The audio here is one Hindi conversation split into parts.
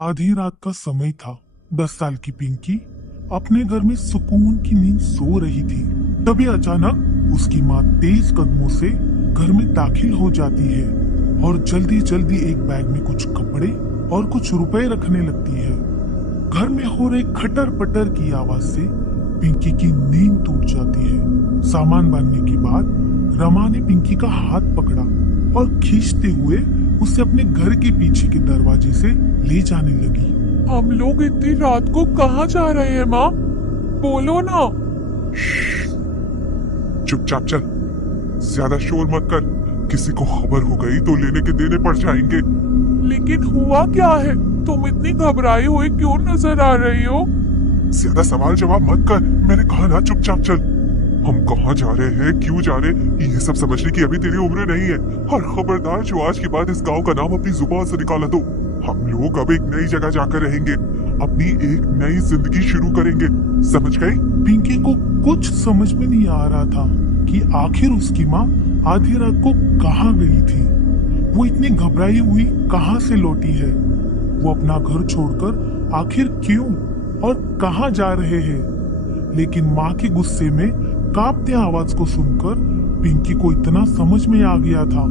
आधी रात का समय था। 10 साल की पिंकी अपने घर में सुकून की नींद सो रही थी। तभी अचानक उसकी माँ तेज कदमों से घर में दाखिल हो जाती है और जल्दी जल्दी एक बैग में कुछ कपड़े और कुछ रुपए रखने लगती है। घर में हो रहे खटर पटर की आवाज से पिंकी की नींद टूट जाती है। सामान बांधने के बाद रमा ने पिंकी का हाथ पकड़ा और खींचते हुए उसे अपने घर के पीछे के दरवाजे से ले जाने लगी। हम लोग इतनी रात को कहाँ जा रहे हैं माँ? बोलो ना। चुपचाप चल, ज्यादा शोर मत कर। किसी को खबर हो गई तो लेने के देने पड़ जाएंगे। लेकिन हुआ क्या है? तुम इतनी घबराई हुई क्यों नजर आ रही हो? ज्यादा सवाल जवाब मत कर, मैंने कहा ना चुपचाप चल। हम कहाँ जा रहे हैं, क्यों जा रहे हैं, ये सब समझने की अभी तेरी उम्र नहीं है। और खबरदार जो आज के बाद इस गांव का नाम अपनी जुबान से निकाला दो। हम लोग अब एक नई जगह जाकर रहेंगे, अपनी एक नई जिंदगी शुरू करेंगे, समझ गई? पिंकी को कुछ समझ में नहीं आ रहा था कि आखिर उसकी माँ आधी रात को कहाँ गई थी। वो इतनी घबराई हुई कहाँ से लौटी है। वो अपना घर छोड़कर आखिर क्यों और कहाँ जा रहे हैं। लेकिन माँ के गुस्से में कांपते आवाज को सुनकर पिंकी को इतना समझ में आ गया था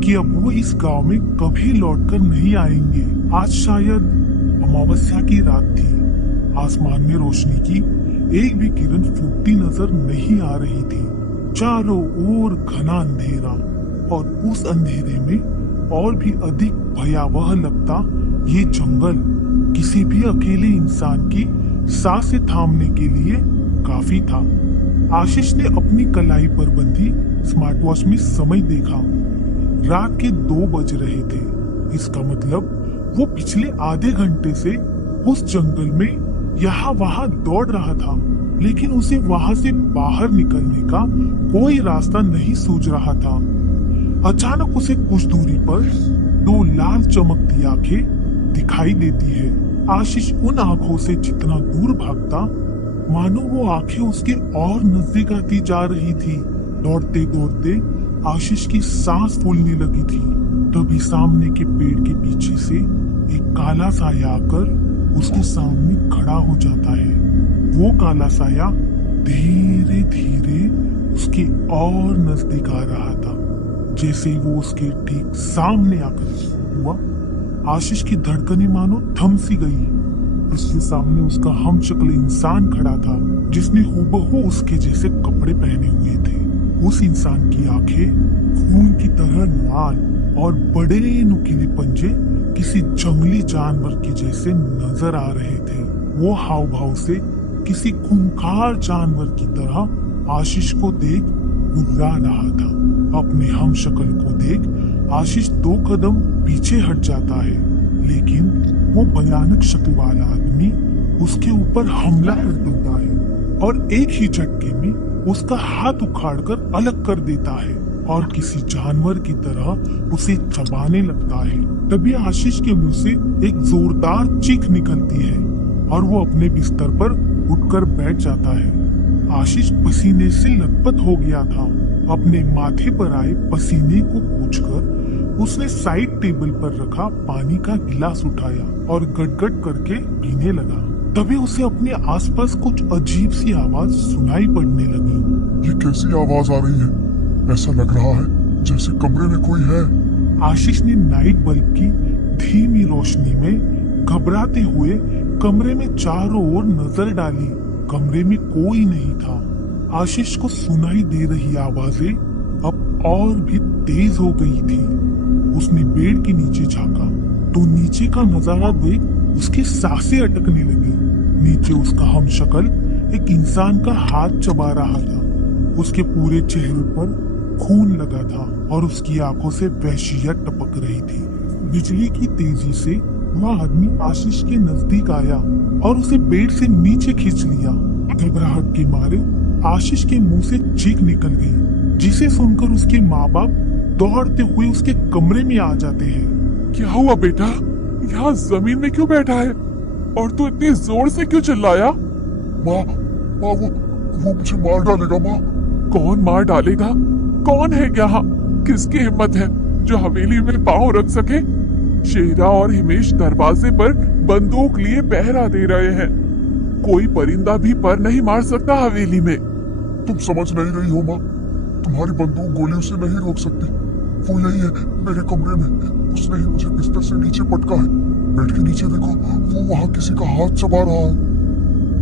कि अब वो इस गांव में कभी लौटकर नहीं आएंगे। आज शायद अमावस्या की रात थी। आसमान में रोशनी की एक भी किरण फूटती नजर नहीं आ रही थी। चारों ओर घना अंधेरा और उस अंधेरे में और भी अधिक भयावह लगता ये जंगल किसी भी अकेले इंसान की सांसें थामने के लिए काफी था। आशीष ने अपनी कलाई पर बंधी स्मार्ट वॉच में समय देखा। रात के 2 बज रहे थे। इसका मतलब वो पिछले आधे घंटे से उस जंगल में यहाँ वहाँ दौड़ रहा था, लेकिन उसे वहाँ से बाहर निकलने का कोई रास्ता नहीं सूझ रहा था। अचानक उसे कुछ दूरी पर 2 लाल चमकती आंखें दिखाई देती है। आशीष उन आंखों से जितना दूर भागता, मानो वो आंखें उसके और नजदीक आती जा रही थी। दौड़ते दौड़ते आशीष की सांस फूलने लगी थी। तभी सामने के पेड़ के पीछे से एक काला साया आकर उसके सामने खड़ा हो जाता है। वो काला साया धीरे धीरे उसके और नजदीक आ रहा था। जैसे वो उसके ठीक सामने आकर हुआ, आशीष की धड़कनें मानो थम सी गई। उसके सामने उसका हमशक्ल इंसान खड़ा था, जिसने हूबहू उसके जैसे कपड़े पहने हुए थे। उस इंसान की आंखें खून की तरह लाल और बड़े नुकीले पंजे किसी जंगली जानवर के जैसे नजर आ रहे थे। वो हाव भाव से किसी खूंखार जानवर की तरह आशीष को देख गुर्रा रहा था। अपने हमशक्ल को देख आशीष 2 कदम पीछे हट जाता है, लेकिन वो भयानक शक्ल वाला आदमी उसके ऊपर हमला कर देता है और एक ही झटके में उसका हाथ उखाड़कर अलग कर देता है और किसी जानवर की तरह उसे चबाने लगता है। तभी आशीष के मुंह से एक जोरदार चीख निकलती है और वो अपने बिस्तर पर उठकर बैठ जाता है। आशीष पसीने से लथपथ हो गया था। अपने माथे पर आए पसीने को पोंछकर उसने साइड टेबल पर रखा पानी का गिलास उठाया और गटगट करके पीने लगा। तभी उसे अपने आसपास कुछ अजीब सी आवाज सुनाई पड़ने लगी। ये कैसी आवाज आ रही है? ऐसा लग रहा है जैसे कमरे में कोई है। आशीष ने नाइट बल्ब की धीमी रोशनी में घबराते हुए कमरे में चारों ओर नजर डाली। कमरे में कोई नहीं था। आशीष को सुनाई दे रही आवाजें अब और भी तेज हो गई थी। उसने बेड के नीचे झांका तो नीचे का नजारा देख उसकी सांसें अटकने लगी। नीचे उसका हमशक्ल एक इंसान का हाथ चबा रहा था। उसके पूरे चेहरे पर खून लगा था और उसकी आंखों से वहशियत टपक रही थी। बिजली की तेजी से वह आदमी आशीष के नजदीक आया और उसे बेड से नीचे खींच लिया। घबराहट के मारे आशीष के मुंह से चीख निकल गई, जिसे सुनकर उसके माँ बाप दौड़ते हुए उसके कमरे में आ जाते हैं। क्या हुआ बेटा? यहाँ जमीन में क्यों बैठा है और तू इतनी जोर से क्यों चिल्लाया? माँ, वो मुझे मार डालेगा माँ। कौन मार डालेगा? कौन है यहाँ? किसकी हिम्मत है जो हवेली में पाँव रख सके? शेरा और हिमेश दरवाजे पर बंदूक लिए पहरा दे रहे हैं। कोई परिंदा भी पर नहीं मार सकता हवेली में। तुम समझ नहीं रही हो माँ, तुम्हारी बंदूक गोलियों से नहीं रोक सकती। वो यही है मेरे कमरे में, उसने ही मुझे बिस्तर से नीचे पटका है। बेड के नीचे देखो, वो वहाँ किसी का हाथ चबा रहा है।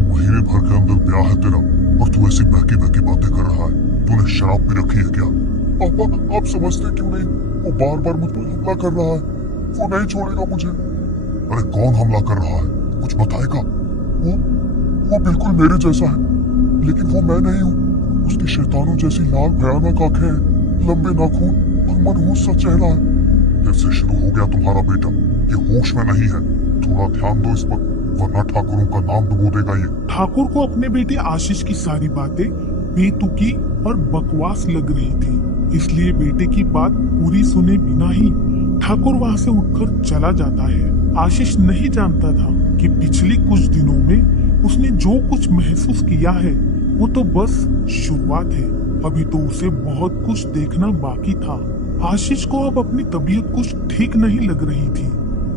महीने भर के अंदर ब्याह है तेरा और तू ऐसी बहकी बहकी बातें कर रहा है। तूने शराब भी रखी है क्या? पापा आप समझते क्यों नहीं? वो बार बार मुझ पर हमला कर रहा है, वो नहीं छोड़ेगा मुझे। अरे कौन हमला कर रहा है, कुछ बताएगा? वो बिल्कुल मेरे जैसा है, लेकिन वो मैं नहीं हूँ। उसकी शैतानों जैसी लाल भयानक आंखें हैं, लंबे नाखून और मनहूस सा चेहरा है। फिर से शुरू हो गया तुम्हारा बेटा, ये होश में नहीं है। थोड़ा ध्यान दो इस पर, वरना ठाकुरों का नाम डुबो देगा ये। ठाकुर को अपने बेटे आशीष की सारी बातें बेतुकी और बकवास लग रही थी, इसलिए बेटे की बात पूरी सुने बिना ही ठाकुर वहाँ से उठकर चला जाता है। आशीष नहीं जानता था कि पिछले कुछ दिनों में उसने जो कुछ महसूस किया है वो तो बस शुरुआत है। अभी तो उसे बहुत कुछ देखना बाकी था। आशीष को अब अपनी तबीयत कुछ ठीक नहीं लग रही थी।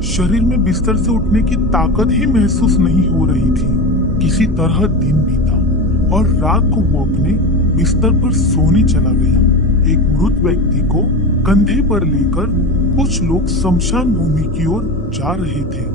शरीर में बिस्तर से उठने की ताकत ही महसूस नहीं हो रही थी। किसी तरह दिन बीता और रात को वो अपने बिस्तर पर सोने चला गया। एक मृत व्यक्ति को कंधे पर लेकर कुछ लोग शमशान भूमि की ओर जा रहे थे।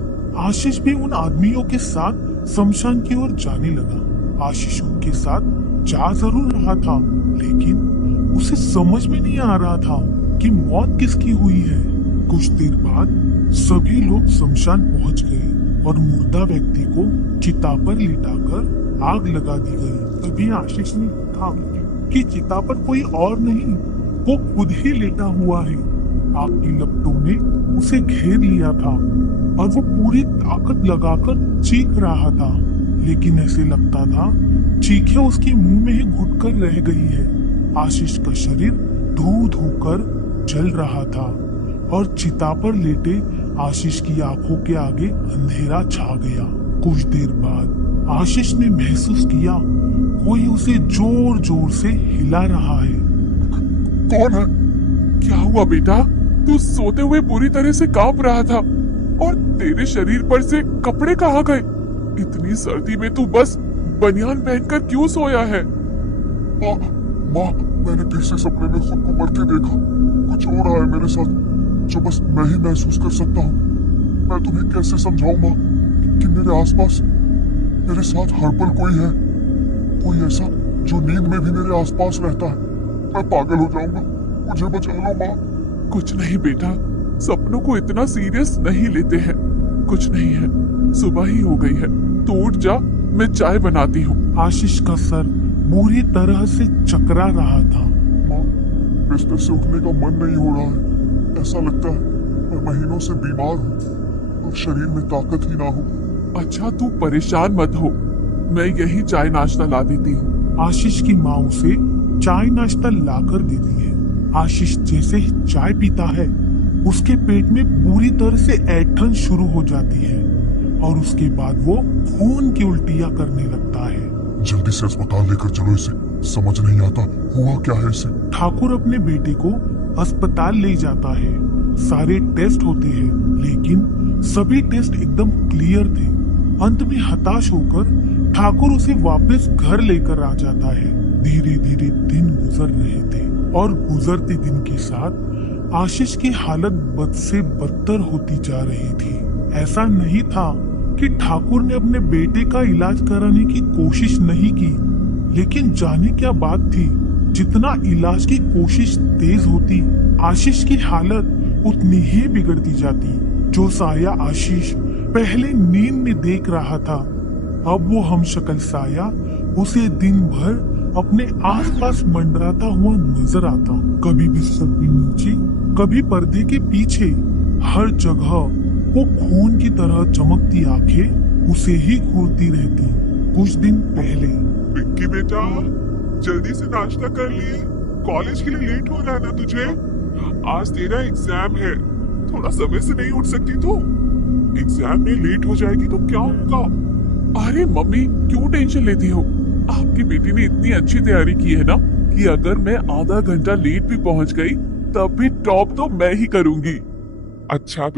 आशीष भी उन आदमियों के साथ शमशान की ओर जाने लगा। आशीष उनके साथ जा जरूर रहा था, लेकिन उसे समझ में नहीं आ रहा था कि मौत किसकी हुई है। कुछ देर बाद सभी लोग शमशान पहुंच गए और मुर्दा व्यक्ति को चिता पर लिटाकर आग लगा दी गई। तभी आशीष ने देखा कि चिता पर कोई और नहीं, वो खुद ही लेटा हुआ है। आग की लपटों ने उसे घेर लिया था और वो पूरी ताकत लगाकर चीख रहा था, लेकिन ऐसे लगता था चीखें उसके मुंह में ही घुटकर रह गई है। आशीष का शरीर धू धू कर जल रहा था और चिता पर लेटे आशीष की आंखों के आगे अंधेरा छा गया। कुछ देर बाद आशीष ने महसूस किया कोई उसे जोर जोर से हिला रहा है। कौन है? क्या हुआ बेटा? तू सोते हुए पूरी तरह से कांप रहा था और तेरे शरीर पर से कपड़े कहाँ गए? इतनी सर्दी में तू बस बनियान पहनकर क्यों सोया है? माँ, मैंने फिर से सपने में खुद को मरते देखा। कुछ हो रहा है मेरे साथ जो बस मैं ही महसूस कर सकता हूँ। मैं तुम्हें कैसे समझाऊं माँ कि मेरे आसपास मेरे साथ हर पल कोई है, कोई ऐसा जो नींद में भी मेरे आसपास रहता है। मैं पागल हो जाऊंगा, मुझे बचा लो माँ। कुछ नहीं बेटा, सपनों को इतना सीरियस नहीं लेते हैं। कुछ नहीं है, सुबह ही हो गई है, तो उठ जा, मैं चाय बनाती हूँ। आशीष का सर बुरी तरह से चकरा रहा था। माँ, बिस्तर से उठने का मन नहीं हो रहा है। ऐसा लगता है मैं महीनों से बीमार हूँ और शरीर में ताकत ही ना हो। अच्छा तू परेशान मत हो, मैं यही चाय नाश्ता ला देती हूँ। आशीष की माँ उसे चाय नाश्ता लाकर देती है। आशीष जैसे ही चाय पीता है उसके पेट में बुरी तरह से ऐंठन शुरू हो जाती है और उसके बाद वो खून की उल्टियाँ करने लगता है। जल्दी से अस्पताल लेकर चलो इसे, समझ नहीं आता हुआ क्या है इसे। ठाकुर अपने बेटे को अस्पताल ले जाता है। सारे टेस्ट होते हैं, लेकिन सभी टेस्ट एकदम क्लियर थे। अंत में हताश होकर ठाकुर उसे वापस घर लेकर आ जाता है। धीरे धीरे दिन गुजर रहे थे और गुजरते दिन के साथ आशीष की हालत बद से बदतर होती जा रही थी। ऐसा नहीं था कि ठाकुर ने अपने बेटे का इलाज कराने की कोशिश नहीं की, लेकिन जाने क्या बात थी, जितना इलाज की कोशिश तेज होती आशीष की हालत उतनी ही बिगड़ती जाती। जो साया आशीष पहले नींद में देख रहा था, अब वो हमशक्ल साया उसे दिन भर अपने आसपास मंडराता हुआ नजर आता। कभी बिस्तर के नीचे, कभी पर्दे के पीछे, हर जगह वो खून की तरह चमकती आंखें उसे ही घूरती रहती। कुछ दिन पहले विक्की बेटा, जल्दी से नाश्ता कर लिए, कॉलेज के लिए लेट हो रहा है ना तुझे। आज तेरा एग्जाम है, थोड़ा समय से नहीं उठ सकती तू? एग्जाम में लेट हो जाएगी तो क्या होगा? अरे मम्मी क्यों टेंशन लेती हो? आपकी बेटी ने इतनी अच्छी तैयारी की है ना कि अगर मैं आधा घंटा लेट भी पहुंच गई तब भी टॉप तो मैं ही करूंगी। अच्छा